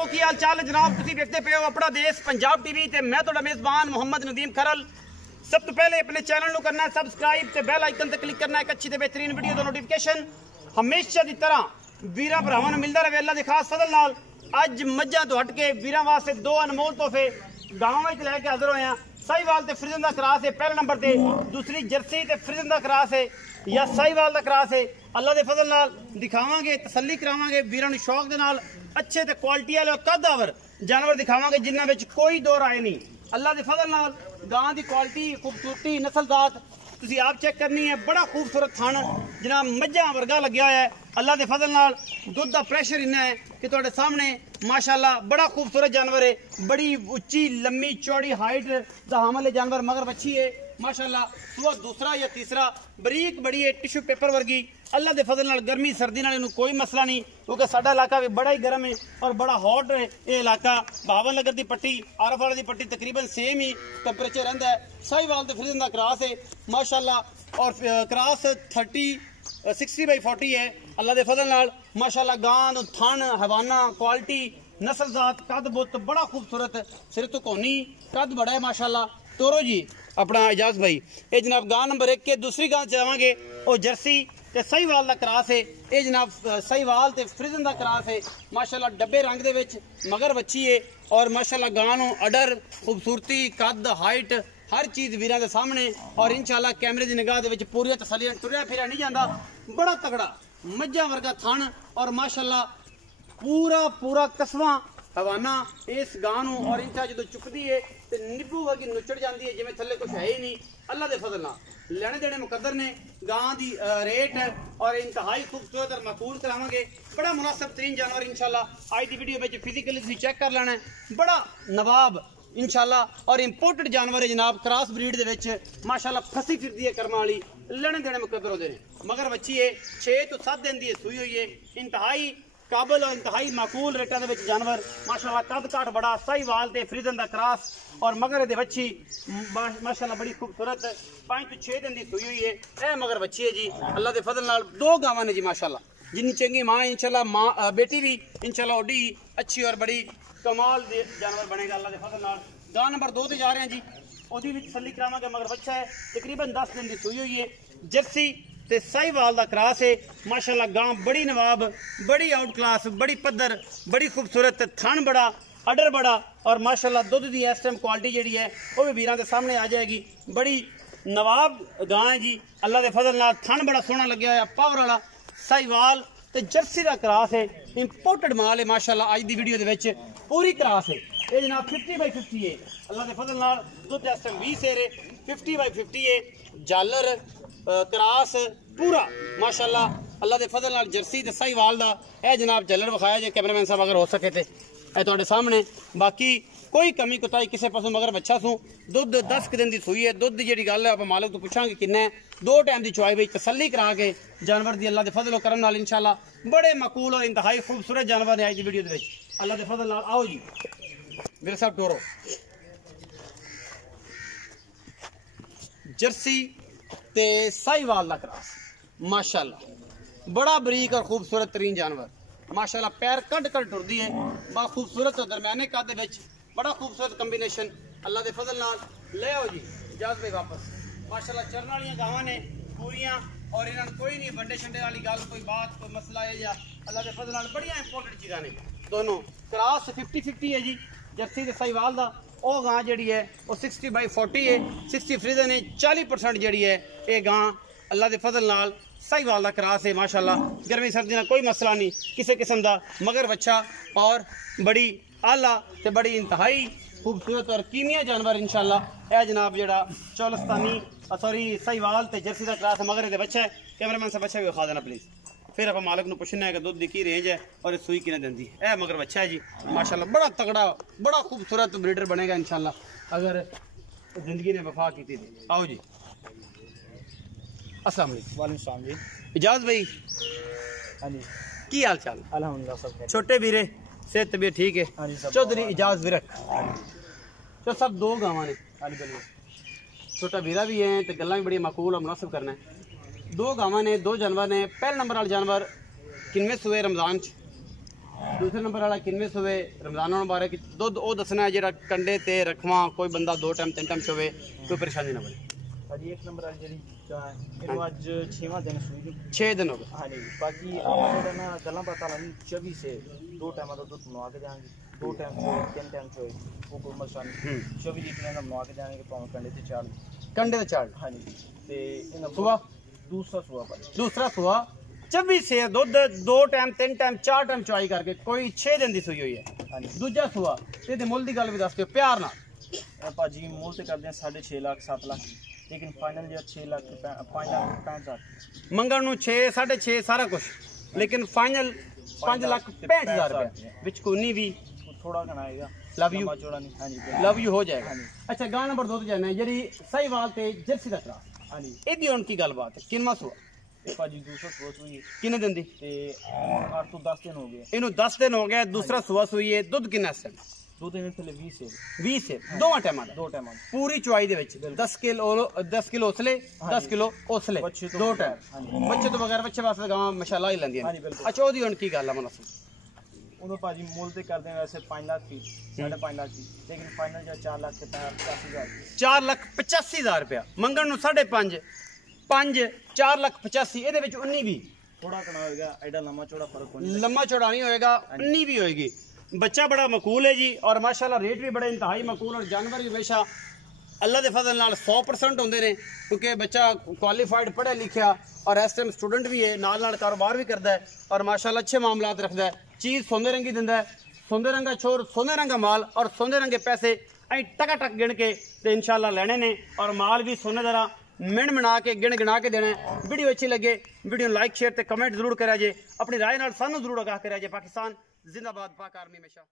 दोस्तों की हाल चाल जनाब, तुम देखते पे हो अपना देश पंजाब टीवी ते मैं तुहाडा मेजबान मोहम्मद नदीम खरल। सब तो पहले अपने चैनल को करना है सबसक्राइब ते बेल आइकन ते क्लिक करना है एक अच्छी ते बेहतरीन वीडियो दा नोटिफिकेशन हमेशा की तरह वीरा भरावां नूं मिलदा रहे अल्लाह दे खास फजल नाल। अज मज्जां तो हट के वीरां वास्ते दो अनमोल तोहफे गांव विच लैके हाजिर होए हैं। साहिवाल ते फ्रिजन दा क्रॉस है पहले नंबर ते, दूसरी जर्सी ते फ्रिजन दा क्रॉस है या साहिवाल दा क्रॉस है। अल्लाह दे फजल नाल दिखावांगे, तसल्ली करावांगे वीरां नूं शौक दे नाल अच्छे ते क्वालिटी वाले कदावर जानवर दिखावांगे जिन्हां विच कोई दो राय नहीं। अल्लाह दे फजल नाल गां दी क्वालिटी खूबसूरती नस्लजात तुसीं आप चेक करनी है। बड़ा खूबसूरत थान जनाब मज्जां वर्गा लग्या होया है। अल्लाह दे फजल नाल दुध दा प्रेशर इन्ना है कि तुहाडे सामने माशाअल्लाह बड़ा खूबसूरत जानवर है। बड़ी उच्ची लम्मी चौड़ी हाइट दा हामल है जानवर, मगर बच्ची है माशाअल्लाह। सुबह दूसरा या तीसरा बरीक बड़ी है टिश्यू पेपर वर्गी। अल्लाह दे फजल नाल गर्मी सर्दी नाल इन्हूं कोई मसला नहीं, क्योंकि साडा इलाका भी बड़ा ही गर्म है और बड़ा हॉट है ये इलाका। बहावन नगर की पट्टी आरफ वाले की पट्टी तकरीबन सेम ही टैंपरेचर रहिंदा है। साहिवाल ते फ्रिजन दा क्रॉस है माशाअल्लाह और क्रॉस 60/40 है। अल्लाह दे फजल नाल माशाअल्लाह गां थन हवाना क्वालिटी नस्लजात कद बुत बड़ा खूबसूरत सिर तो कोनी कद बड़ा है माशाअल्लाह। तोरो जी अपना इजाज भाई ये जनाब गां नंबर 1 के दूसरी गां जावांगे और जर्सी ते साहिवाल दा क्रॉस है। ये जनाब साहिवाल ते फ्रिजन दा क्रॉस है माशाअल्लाह डब्बे रंग दे विच मगर बच्ची है और माशाअल्लाह गां नूं अडर खूबसूरती कद हाइट हर चीज़ वीरां दे सामने और इंशाअल्लाह कैमरे की निगाह दे विच पूरी तसल्ली तुरिया फिरिया नहीं जाता। बड़ा तगड़ा मज्जा वर्गा थन और माशाअल्लाह पूरा कसवा हवाना इस गां नूं और इंचा जो चुकदी है तो निब्बू वर्गी नुचड़ जाती है जिवें थल्ले कुछ है ही नहीं। अल्लाह दे फजल नाल लेने देने मुकद्दर ने गां दी रेट और इंतहाई खूबसूरत और मकबूल करावांगे। बड़ा मुनासिब तरीन जानवर इंशाअल्लाह आज दी वीडियो में फिजिकली तुसीं चेक कर लेना है। बड़ा नवाब इंशाअल्लाह और इंपोर्टेड जानवर है जनाब क्रॉस ब्रीड दे विच माशाअल्लाह फसी फिरदी है कर्म वाली लेने देने मुकद्दर होंदे ने। मगर बच्ची है 6 तो 7 दिन दी सूई हुई है। इंतहाई काबल और इंतहाई माकूल रेटा दे विच जानवर माशाअल्लाह कद काठ बड़ा साहिवाल ते फ्रिजन दा क्रॉस और मगर दे बच्ची माशाअल्लाह बड़ी खूबसूरत 5 तो 6 दिन दी सूई हुई है। ए मगर बच्ची है जी अल्लाह दे फजल नाल दो गावां ने जी माशाअल्लाह जिन्नी चंगी मां इंशाअल्लाह मां बेटी भी इंशाअल्लाह ओडी अच्छी और बड़ी कमाल दे जानवर बनेगा अल्लाह दे फजल नाल। गां नंबर 2 ते जा रहे हैं जी ओदी भी तसल्ली करावांगे मगर बच्चा है तकरीबन 10 दिन दी सूई हुई है। जर्सी ते साहिवाल दा क्रॉस है माशाअल्लाह गां बड़ी नवाब बड़ी आउट क्लास बड़ी पद्धर बड़ी खूबसूरत थन बड़ा अडर बड़ा और माशाअल्लाह दुध दी इस टाइम क्वालिटी जिहड़ी है वो भी वीरां दे सामने आ जाएगी। बड़ी नवाब गां है जी अल्लाह दे फजल नाल थन बड़ा सोहना लग्या होया पावर वाला साहिवाल ते जर्सी दा क्रॉस है इंपोर्टेड माल है माशाअल्लाह। आज दी वीडियो दे विच पूरी क्रॉस है ये जनाब 50/50 है अल्लाह दे फजल नाल दुध इस टाइम 20 सेर है 50/50 है जालर क्रॉस पूरा माशाअल्लाह। अल्लाह दे फजल नाल जर्सी ते साहिवाल दा ए जनाब जालर विखाया जे कैमरामैन साहब अगर हो सके ते ए तुहाडे सामने। बाकी कोई कमी कोताही किसी पासों मगर बच्चा सू दुध 10 दिन की सूई है। दुध की जी गल है आप मालिक तो पूछांगे किन्ना है। 2 टाइम की चुआई तसल्ली करा के जानवर की अल्लाह के फजल करम नाल इंशाअल्लाह बड़े मकूल और इंतहाई खूबसूरत जानवर ने आज की वीडियो अल्लाह के फजल नाल। आओ जी मेरे साहब टोरो जर्सी ते साहिवाल दा क्रॉस माशाअल्लाह बड़ा बरीक और खूबसूरत तरीन जानवर माशाअल्लाह पैर कट टुरदी है बड़ा खूबसूरत और दरम्याने कद विच बड़ा खूबसूरत कंबीनेशन अल्लाह दे फजल नाल। ले आओ जी इजाज़त भाई वापस माशाअल्लाह चरण वाली गावां ने पूरियां और इन्होंने कोई नहीं बंडे शंडे वाली गल कोई बात कोई मसला है या अल्लाह के फजल नाल बड़ियां इंपोर्टेंट चीज़ां ने। दोनों क्रॉस 50/50 है जी जर्सी ते साहिवाल दा ओ गां जिहड़ी है वो 60/40 है 60 फ्रिजन है 40% जिहड़ी है ये गां अल्लाह दे फजल नाल साहिवाल दा क्रॉस है माशाअल्लाह। गर्मी सर्दी का कोई मसला नहीं किसी किस्म का मगर बच्चा और बड़ी आला ते बड़ी इंतहाई खूबसूरत और कीमिया जानवर इंशाअल्लाह। ए जनाब जेड़ा चौलस्तानी सॉरी साहिवाल ते जर्सी दा क्रॉस मगर दे बच्चा है कैमरामैन साहब बच्चा भी विखा देना प्लीज़। फिर आप मालिक को पूछना है कि दुध की रेंज है और सूई कि देंदी है। मगर बच्चा है जी माशाअल्लाह बड़ा तगड़ा बड़ा खूबसूरत ब्रीडर बनेगा इंशाअल्लाह अगर जिंदगी ने वफा की थी। आओ जी अस्सलाम वालेकुम जी इजाज़ भाई हाँ जी की हाल चाल अल्हम्दुलिल्लाह सब छोटे वीरे सेहत तबीयत ठीक है। चौधरी इजाज़ विरक तो सब 2 गावां ने छोटा वीरा भी है तो गल्लां भी बड़ी माकूल और मुनासिब करना है। 2 गावां ने 2 जानवर ने। पहले नंबर वाले जानवर किनवे सूए रमजान दूसरे नंबर वाला किनवे सुवे रमजान मुबारक दुध वो दसना है जरा कंडे ते रखवा कोई बंदा 2 टाइम 3 टाइम चोवे कोई परेशानी ना बने। भाजी एक नंबर वाली जी आज 6वां दिन सुई 6 दिन हो गए। हाँ जी बाकी आप ना गल्ला पता नहीं 24 से 2 टाइम का दुध बनवा के देंगे 2 टाइम से 3 टाइम से वो कोई मसला नहीं 24 लीटर का बनवा के देंगे पाँव कंडे से चार। हाँ जी ते सुबह दूसरा सुबह 24 से दूध 2 टाइम 3 टाइम 4 टाइम चवाई करके कोई 6 दिन की सुई हुई है। हाँ जी दूजा सुबह ते मुल की गल भी दस के प्यार ना भाजी मुल से करते हैं 6.5 लाख 7 लाख लेकिन फाइनल जो 6 लाख 5 लाख 65,000 मंगल नू 6 6.5 सारा कुछ लेकिन फाइनल 5 लाख 65,000 रुपया विच कोनी भी थोड़ा घना आएगा। लव यू चौड़ा नहीं। हाँ जी लव यू हो जाएगा। अच्छा गां नंबर 2 ते जाना जी सही वाल ते जर्सी दा क्रॉस। हाँ जी एदी हुन की गलबात है किनवा सुआ भाजी दूसरा सुबह सुई किन्ने दिन दी ते 8 तो 10 दिन हो गए इनू 10 दिन हो गए। दूसरा सुआ सुई है दुध किन्ना से 2 दिन पहले 20 से दोवां टाइमां दा 2 टाइम पूरी चवाई दे विच 10 किलो उसले 10 किलो उसले 2 टाइम बच्चे तो बगैर बच्चे वास्ते गां माशाल्लाह ही लंदियां। अच्छा ओदी हुन की गल है मन उन्होंने भाजी मोल ते करते हैं वैसे 5 लाख की 5.5 लाख की लेकिन फाइनल जो 4 लाख 4,85,000 रुपया मंगन 5.5 5 4,85,000 ਇਹਦੇ ਵਿੱਚ 19 ਵੀ थोड़ा कना होएगा एडा लंबा चौड़ा फर्क होने लंबा चौड़ा नहीं होएगा 19 भी होएगी। बच्चा बड़ा मकूल है जी और माशाल्लाह रेट भी बड़े इंतहाई मकूल और जानवर भी हमेशा अल्लाह के फजल नाल 100% होंदे ने क्योंकि बच्चा क्वालीफाइड पढ़े लिखा और इस टाइम स्टूडेंट भी है नाल कारोबार भी करता है और माशाल्लाह अच्छे मामलात रखता है। चीज़ सोने रंगी दिंदा है सोने रंगा छोर सोने रंगा माल और सोने रंगे पैसे अं टका गिन के ते इंशाल्लाह लेने ने और माल भी सोने दरा मिन मिना के गिन गिना के देना है। वीडियो अच्छी लगे वीडियो लाइक शेयर ते कमेंट जरूर करा जे अपनी राय नाल सानू जरूर आगाह करा जे। पाकिस्तान जिंदाबाद पाक आर्मी हमेशा।